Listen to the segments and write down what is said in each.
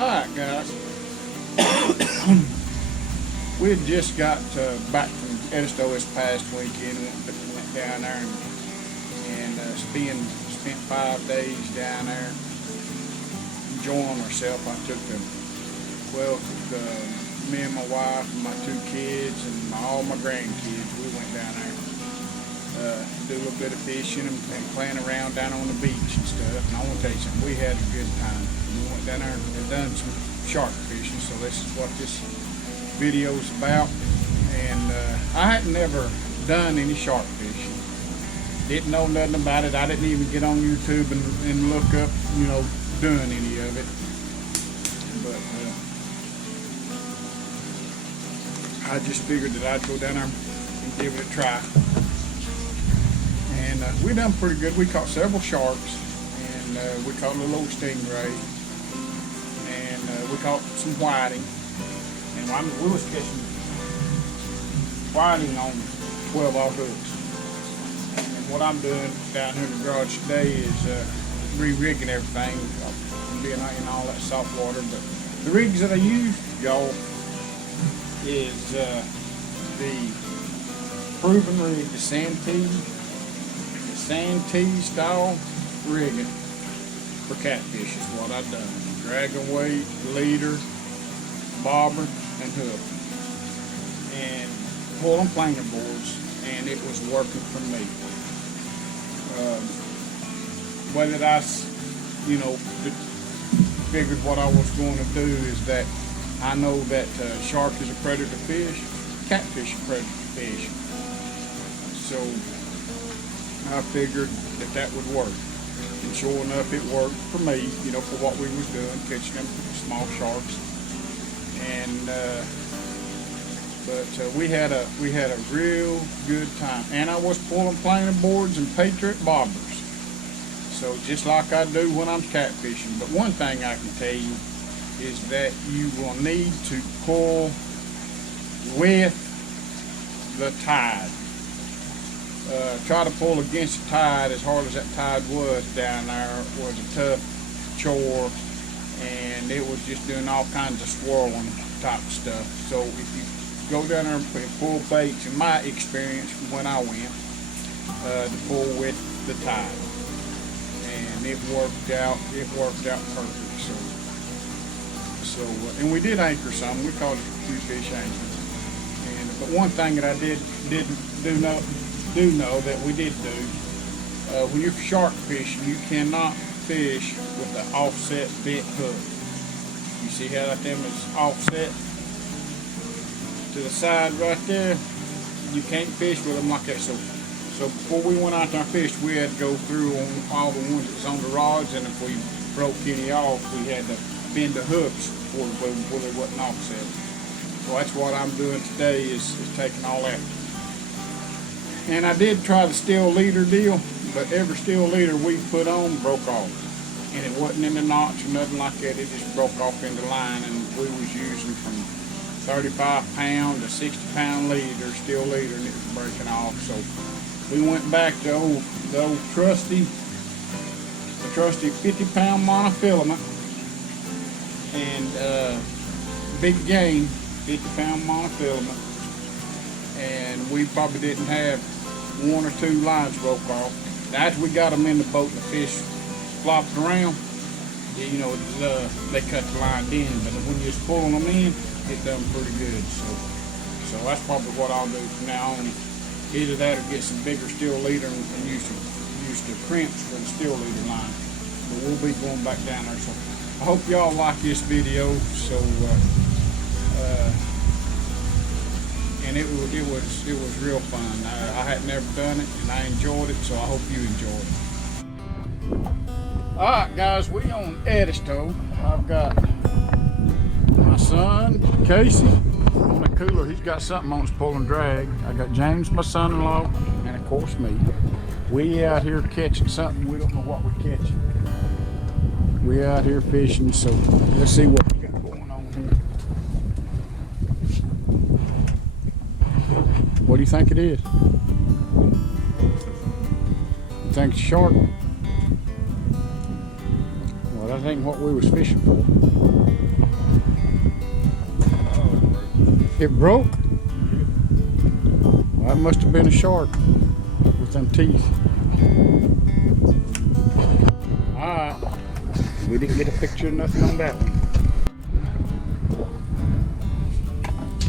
Alright guys, we had just got back from Edisto this past weekend. Went down there and spent 5 days down there enjoying ourselves. I took me and my wife and my 2 kids and all my grandkids. We went down there, do a little bit of fishing and playing around down on the beach and stuff. And I want to tell you something, we had a good time. We went down there and done some shark fishing, so this is what this video is about. And I had never done any shark fishing. Didn't know nothing about it. I didn't even get on YouTube and look up, doing any of it. But I just figured that I'd go down there and give it a try. And we done pretty good. We caught several sharks, and we caught a little old stingray, and we caught some whiting. And we was catching whiting on 12-aught hooks. And what I'm doing down here in the garage today is re-rigging everything, being in all that salt water. But the rigs that I use, y'all, is the proven rig, the Santee style rigging for catfish is what I've done. Dragon weight, leader, bobber, and hook, and pulling planer boards, and it was working for me. Whether I, figured what I was going to do is that I know that shark is a predator fish, catfish is a predator fish. So I figured that would work. And sure enough, it worked for me, for what we was doing, catching them small sharks. And but we had a real good time. And I was pulling planer boards and Patriot bobbers. So just like I do when I'm catfishing. But one thing I can tell you is that you will need to pull with the tide. Try to pull against the tide as hard as that tide was down there was a tough chore, and it was just doing all kinds of swirling type of stuff. So if you go down there and pull baits, in my experience when I went, to pull with the tide, and it worked out perfect. So and we did anchor some. We caught a few fish anchors. But one thing that I do know that we did do, when you're shark fishing, you cannot fish with the offset bent hook. You see how that them is offset to the side right there? You can't fish with them like that. So before we went out there and fished, we had to go through on all the ones that was on the rods, and if we broke any off, we had to bend the hooks before they wasn't offset. So that's what I'm doing today is taking all that. And I did try the steel leader deal, but every steel leader we put on broke off. And it wasn't in the notch or nothing like that, it just broke off in the line, and we was using from 35-pound to 60-pound leader, steel leader, and it was breaking off. So we went back to the old trusty 50-pound monofilament, and big game 50-pound monofilament, and we probably didn't have 1 or 2 lines broke off. Now, as we got them in the boat and the fish flopped around, they cut the line in, but when you're just pulling them in, it done pretty good. So that's probably what I'll do from now on. Either that or get some bigger steel leader and use the crimps for the steel leader line. But we'll be going back down there. So I hope y'all like this video. So and it was real fun. I had never done it, and I enjoyed it, so I hope you enjoyed it. Alright guys, we on Edisto. I've got my son, Casey, on the cooler. He's got something on his pull and drag. I got James, my son-in-law, and of course me. We out here catching something. We don't know what we're catching. We out here fishing, so let's see what we got going on here. What do you think it is? You think it's a shark? Well, that ain't what we was fishing for. It broke? Well, that must have been a shark with them teeth. Alright. We didn't get a picture of nothing on that one.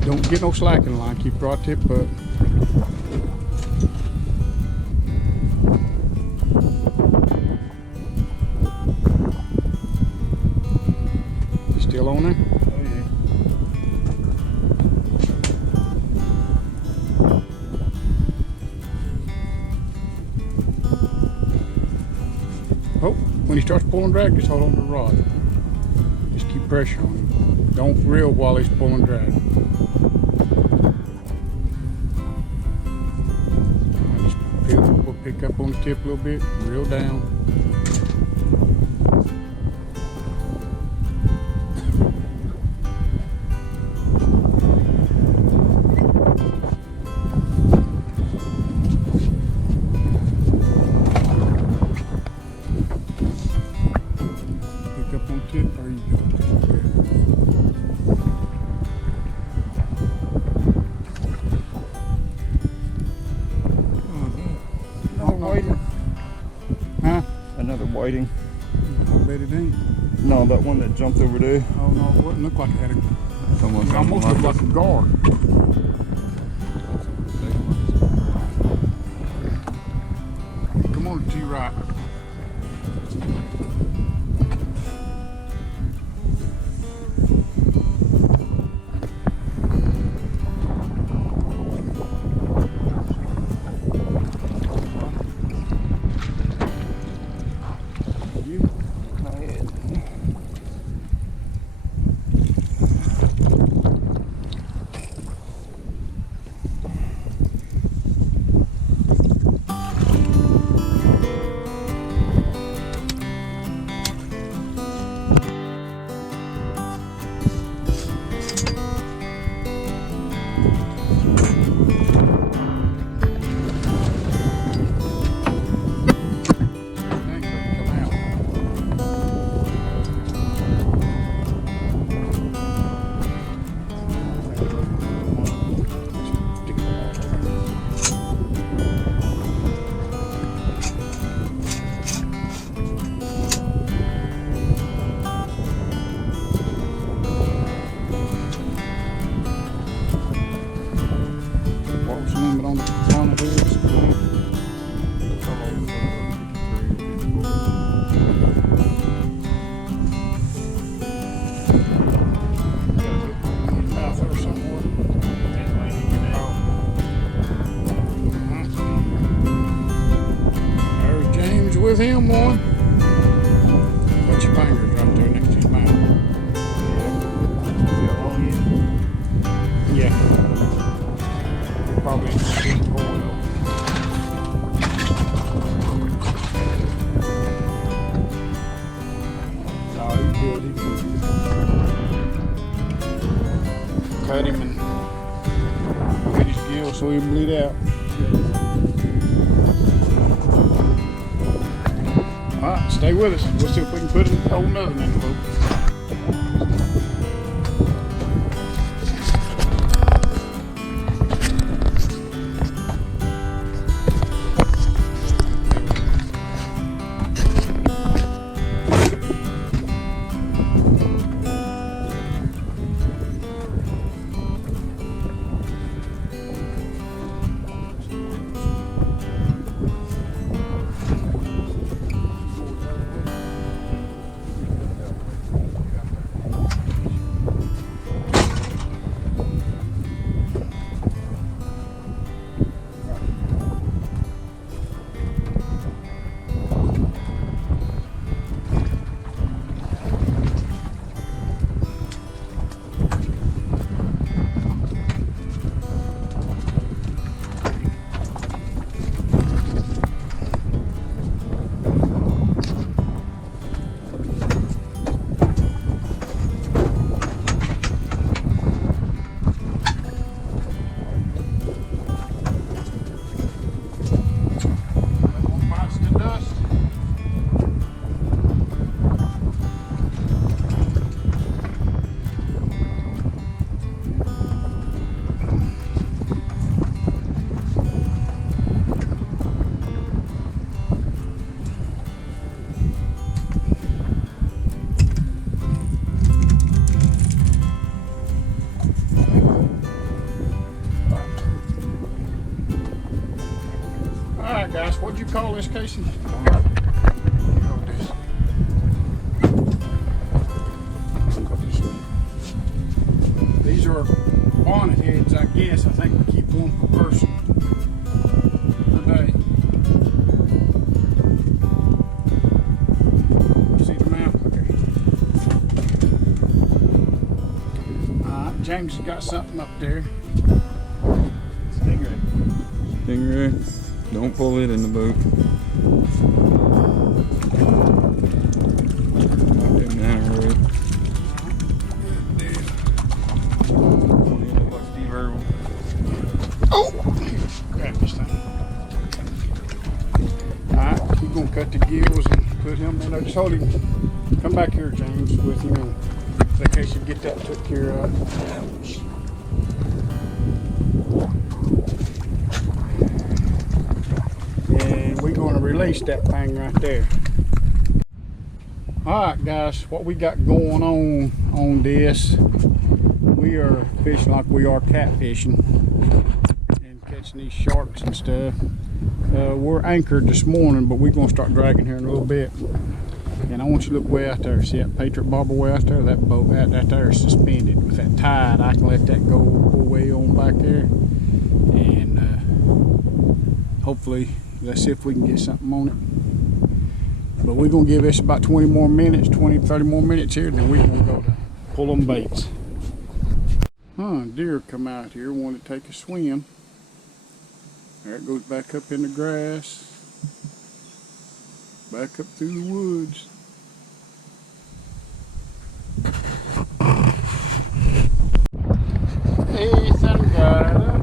Don't get no slacking line, keep right tip up. You still on there? Oh yeah. Oh, when he starts pulling drag, just hold on to the rod. Just keep pressure on him. Don't reel while he's pulling drag. We'll pick up on the tip a little bit, reel down. Pick up on the tip, there you go. Whiting. Huh? Another whiting. I bet it ain't. No, that one that jumped over there. Oh no, it wouldn't look like it had a. Someone's It almost looked like a guard. Come on to your right. With him one. Put your fingers right there next to his mouth. Yeah. Probably just going over. No, he's good. He's good. Cut him and hit his gill so he bleed out. Alright, stay with us. We'll see if we can put hold another one in the boat. call this, Casey? These are bonnet heads, I guess. I think we keep one per person per day. See the mount? Okay. Alright, James has got something up there. Stingray. Stingray. Don't pull it in the boat. Not in that rig. Look like Steve Irwin. Oh! Grab this thing. Alright, we're going to cut the gills and put him in there. Just hold him. Come back here, James, with him, in case you get that took care of. And we're going to release that thing right there. Alright guys, what we got going on this, we are fishing like we are catfishing and catching these sharks and stuff. We're anchored this morning, but we're going to start dragging here in a little bit. And I want you to look way out there. See that Patriot Barber way out there? That boat out there is suspended. With that tide, I can let that go way on back there. And hopefully, let's see if we can get something on it. But we're going to give this about 20 more minutes, 20, 30 more minutes here, and then we're going to go to pull them baits. Deer come out here, want to take a swim. There it goes back up in the grass. Back up through the woods. Ethan got a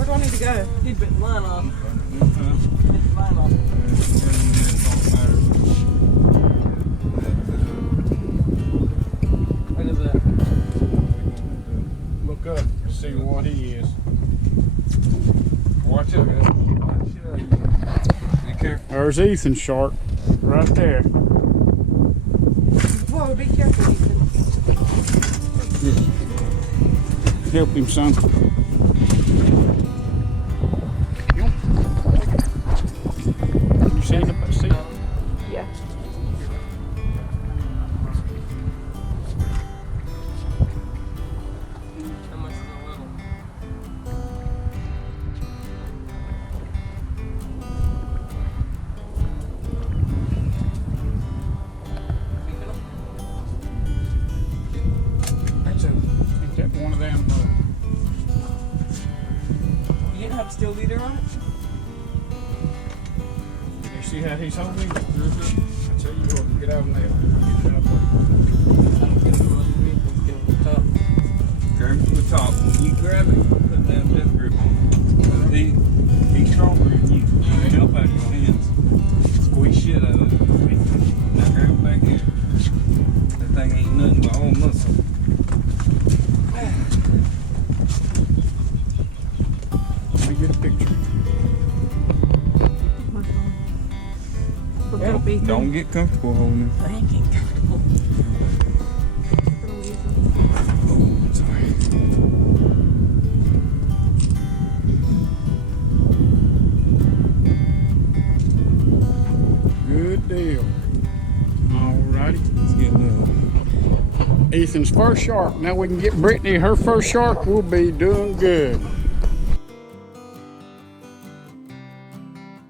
Where do I need to go? Need to put the line off. Get the line off. What is that? Look up and see what he is. Watch it. Be careful. There's Ethan's shark right there. Whoa, be careful, Ethan. Help him, son. You seen the see? Yeah. How much is a little? Ain't that one of them? You didn't have a steel leader on it? You see how he's holding? I tell you what, get out of there. Get out of I don't get him underneath, let's get him to the top. Grab him from the top. When you grab him, put that death grip on him. He's stronger than you. He'll jump out of your hands. Squeeze shit out of it. Now grab him back in. That thing ain't nothing but all muscle. Let me get a picture. Look up, Ethan. Don't get comfortable holding him. I ain't getting comfortable. Oh, sorry. Good deal. Alrighty. Let's get another. Ethan's first shark. Now we can get Brittany her first shark. We'll be doing good.